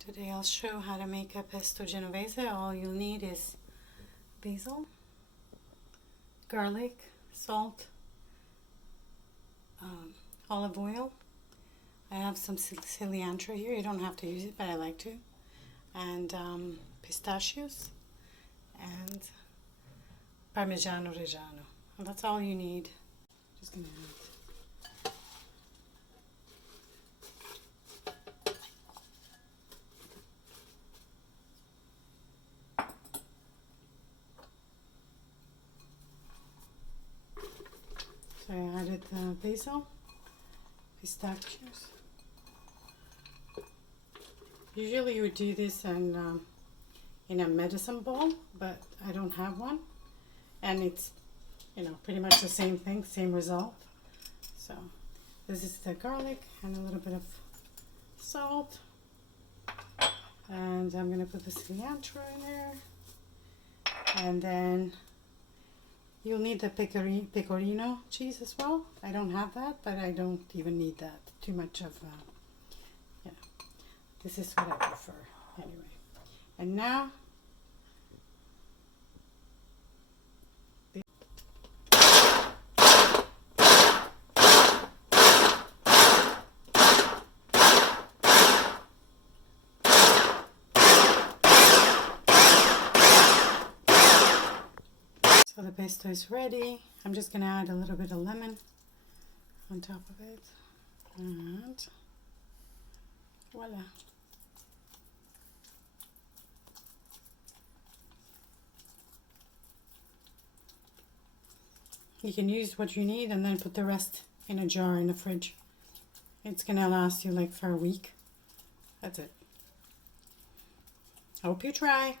Today I'll show how to make a pesto genovese. All you'll need is basil, garlic, salt, olive oil. I have some cilantro here. You don't have to use it, but I like to. And pistachios and Parmigiano Reggiano. And that's all you need. Just gonna add. So I added basil, pistachios. Usually you would do this in a medicine bowl, but I don't have one. And it's, pretty much the same thing, same result. So this is the garlic and a little bit of salt. And I'm going to put the cilantro in there. And then you'll need the pecorino cheese as well. I don't have that, but I don't even need that. Too much of, yeah. This is what I prefer, anyway. And now, so the pesto is ready. I'm just going to add a little bit of lemon on top of it. And voila. You can use what you need and then put the rest in a jar in the fridge. It's going to last you like for a week. That's it. Hope you try.